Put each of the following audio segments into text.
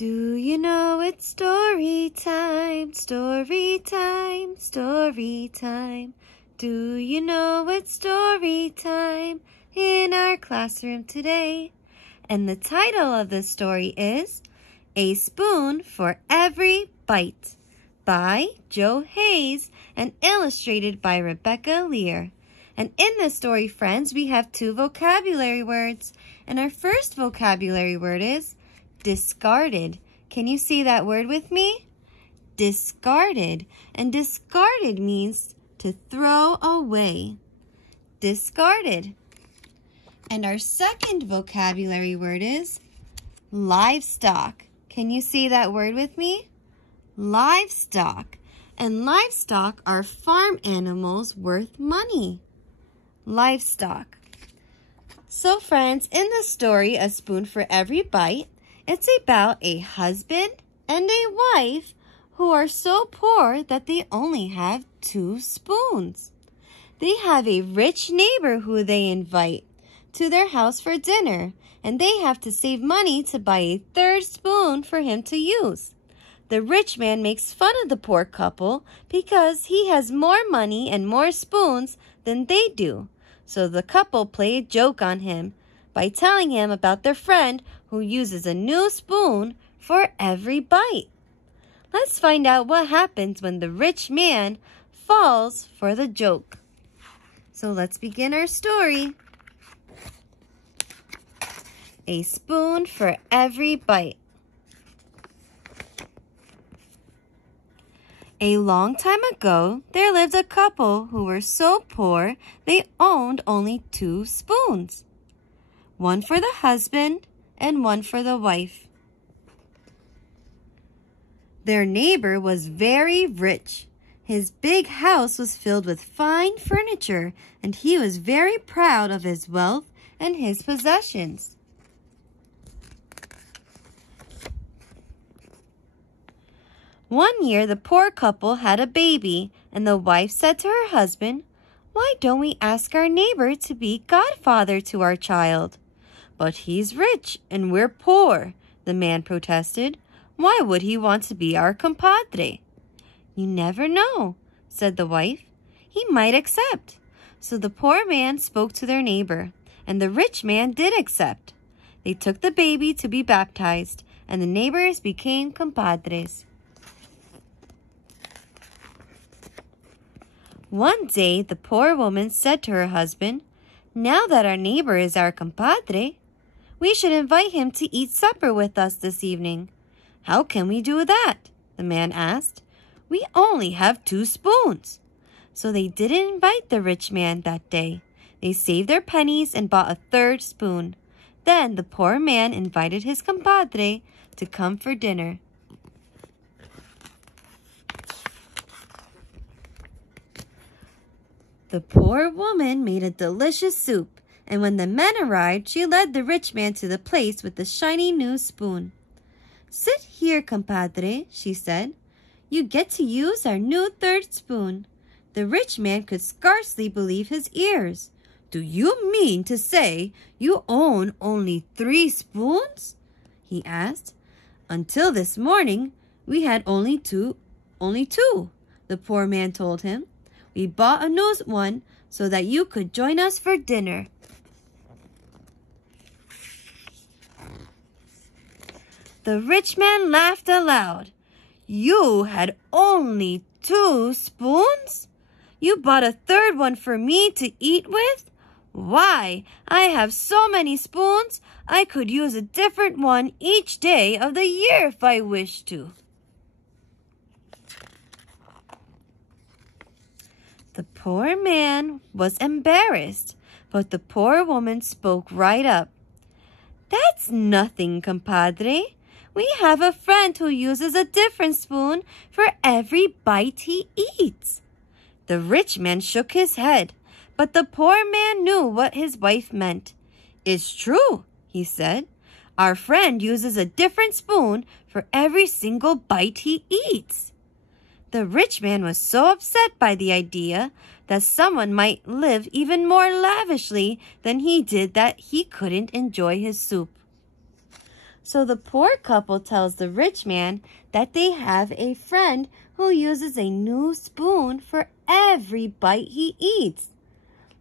Do you know it's story time, story time, story time? Do you know it's story time in our classroom today? And the title of the story is A Spoon for Every Bite by Joe Hayes and illustrated by Rebecca Lear. And in this story, friends, we have two vocabulary words. And our first vocabulary word is discarded. Can you see that word with me? Discarded. And discarded means to throw away. Discarded. And our second vocabulary word is livestock. Can you see that word with me? Livestock. And livestock are farm animals worth money. Livestock. So friends, in the story, A Spoon for Every Bite, it's about a husband and a wife who are so poor that they only have 2 spoons. They have a rich neighbor who they invite to their house for dinner, and they have to save money to buy a 3rd spoon for him to use. The rich man makes fun of the poor couple because he has more money and more spoons than they do. So the couple play a joke on him by telling him about their friend who uses a new spoon for every bite. Let's find out what happens when the rich man falls for the joke. So let's begin our story. A spoon for every bite. A long time ago, there lived a couple who were so poor they owned only 2 spoons. One for the husband and one for the wife. Their neighbor was very rich. His big house was filled with fine furniture, and he was very proud of his wealth and his possessions. One year, the poor couple had a baby, and the wife said to her husband, "Why don't we ask our neighbor to be godfather to our child?" "But he's rich and we're poor," the man protested. "Why would he want to be our compadre?" "You never know," said the wife. "He might accept." So the poor man spoke to their neighbor, and the rich man did accept. They took the baby to be baptized, and the neighbors became compadres. One day, the poor woman said to her husband, "Now that our neighbor is our compadre, we should invite him to eat supper with us this evening." "How can we do that?" the man asked. "We only have 2 spoons." So they didn't invite the rich man that day. They saved their pennies and bought a 3rd spoon. Then the poor man invited his compadre to come for dinner. The poor woman made a delicious soup, and when the men arrived, she led the rich man to the place with the shiny new spoon. "Sit here, compadre," she said. "You get to use our new 3rd spoon." The rich man could scarcely believe his ears. "Do you mean to say you own only 3 spoons?" he asked. "Until this morning, we had only two, the poor man told him. "We bought a new one so that you could join us for dinner." The rich man laughed aloud. "You had only 2 spoons? You bought a 3rd one for me to eat with? Why, I have so many spoons, I could use a different one each day of the year if I wished to." The poor man was embarrassed, but the poor woman spoke right up. "That's nothing, compadre. We have a friend who uses a different spoon for every bite he eats." The rich man shook his head, but the poor man knew what his wife meant. "It's true," he said. "Our friend uses a different spoon for every single bite he eats." The rich man was so upset by the idea that someone might live even more lavishly than he did that he couldn't enjoy his soup. So the poor couple tells the rich man that they have a friend who uses a new spoon for every bite he eats.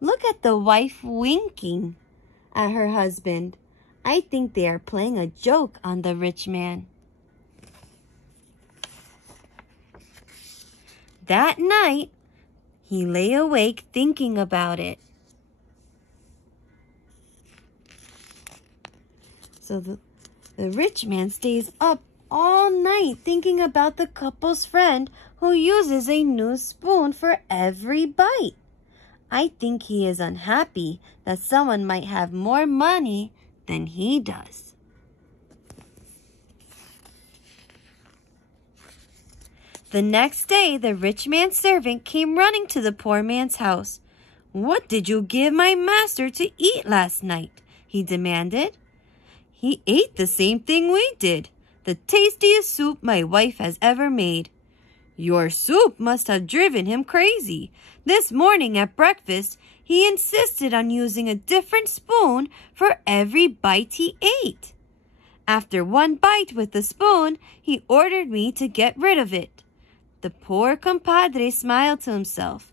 Look at the wife winking at her husband. I think they are playing a joke on the rich man. That night, he lay awake thinking about it. So the rich man stays up all night thinking about the couple's friend who uses a new spoon for every bite. I think he is unhappy that someone might have more money than he does. The next day, the rich man's servant came running to the poor man's house. "What did you give my master to eat last night?" he demanded. "He ate the same thing we did, the tastiest soup my wife has ever made." "Your soup must have driven him crazy. This morning at breakfast, he insisted on using a different spoon for every bite he ate. After one bite with the spoon, he ordered me to get rid of it." The poor compadre smiled to himself.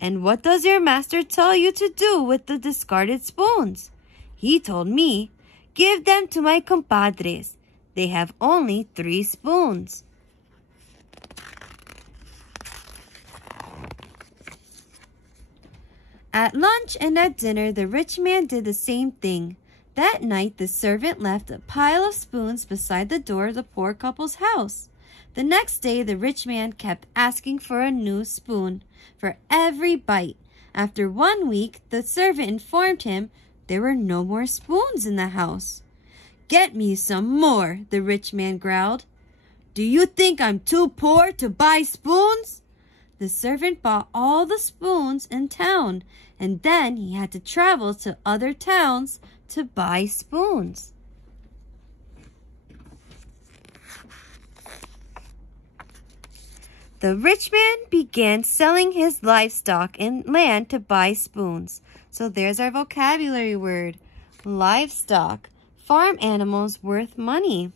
"And what does your master tell you to do with the discarded spoons?" "He told me, 'Give them to my compadres. They have only 3 spoons.'" At lunch and at dinner, the rich man did the same thing. That night, the servant left a pile of spoons beside the door of the poor couple's house. The next day, the rich man kept asking for a new spoon for every bite. After 1 week, the servant informed him there were no more spoons in the house. "Get me some more," the rich man growled. "Do you think I'm too poor to buy spoons?" The servant bought all the spoons in town, and then he had to travel to other towns to buy spoons. The rich man began selling his livestock and land to buy spoons. So there's our vocabulary word. Livestock, farm animals worth money.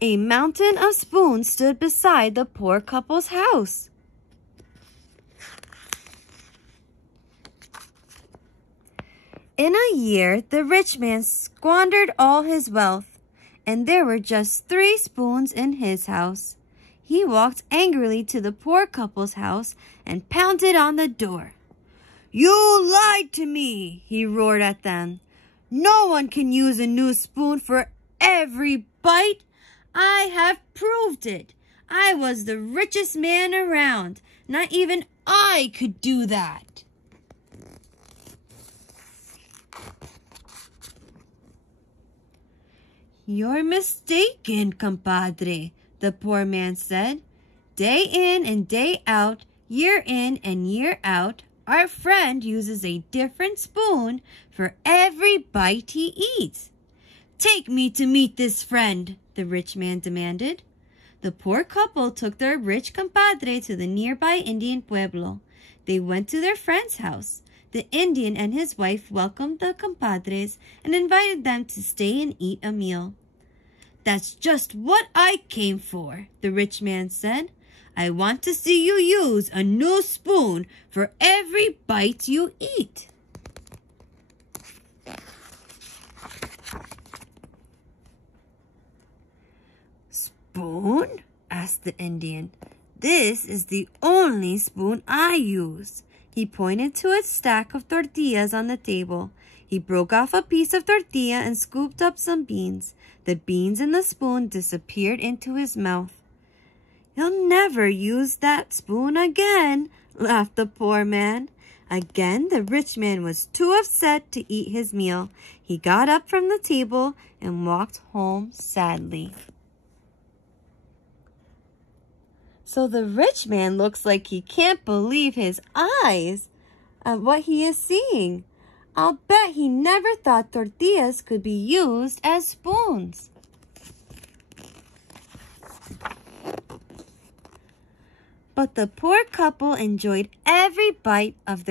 A mountain of spoons stood beside the poor couple's house. In a year, the rich man squandered all his wealth, and there were just 3 spoons in his house. He walked angrily to the poor couple's house and pounded on the door. "You lied to me," he roared at them. "No one can use a new spoon for every bite. I have proved it. I was the richest man around. Not even I could do that." "You're mistaken, compadre," the poor man said. "Day in and day out, year in and year out, our friend uses a different spoon for every bite he eats." "Take me to meet this friend," the rich man demanded. The poor couple took their rich compadre to the nearby Indian pueblo. They went to their friend's house. The Indian and his wife welcomed the compadres and invited them to stay and eat a meal. "That's just what I came for," the rich man said. "I want to see you use a new spoon for every bite you eat." "Spoon?" asked the Indian. "This is the only spoon I use." He pointed to a stack of tortillas on the table. He broke off a piece of tortilla and scooped up some beans. The beans and the spoon disappeared into his mouth. "You'll never use that spoon again," laughed the poor man. Again, the rich man was too upset to eat his meal. He got up from the table and walked home sadly. So the rich man looks like he can't believe his eyes at what he is seeing. I'll bet he never thought tortillas could be used as spoons. But the poor couple enjoyed every bite of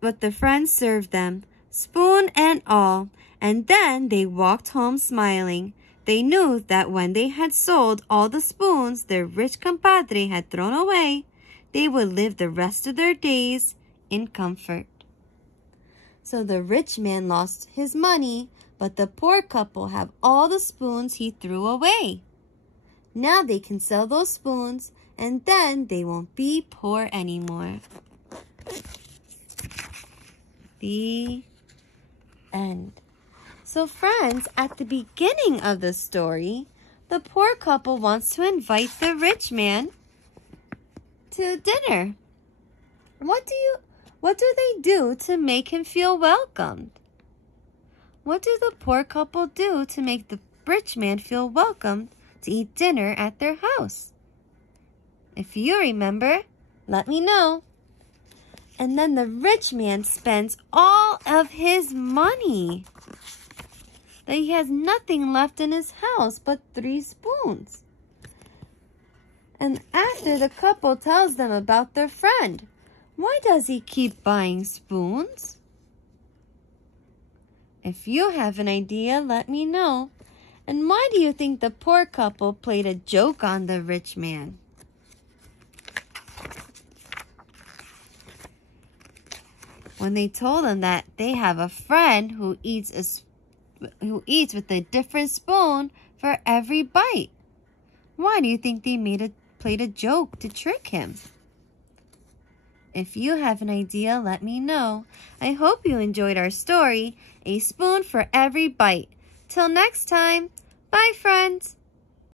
what the friends served them, spoon and all. And then they walked home smiling. They knew that when they had sold all the spoons their rich compadre had thrown away, they would live the rest of their days in comfort. So the rich man lost his money, but the poor couple have all the spoons he threw away. Now they can sell those spoons, and then they won't be poor anymore. The end. So friends, at the beginning of the story, the poor couple wants to invite the rich man to dinner. What do they do to make him feel welcomed? What do the poor couple do to make the rich man feel welcomed to eat dinner at their house? If you remember, let me know. And then the rich man spends all of his money. That he has nothing left in his house but 3 spoons. And after the couple tells them about their friend, why does he keep buying spoons? If you have an idea, let me know. And why do you think the poor couple played a joke on the rich man? When they told him that they have a friend who eats with a different spoon for every bite. Why do you think they played a joke to trick him? If you have an idea, let me know. I hope you enjoyed our story, A Spoon for Every Bite. Till next time, bye friends!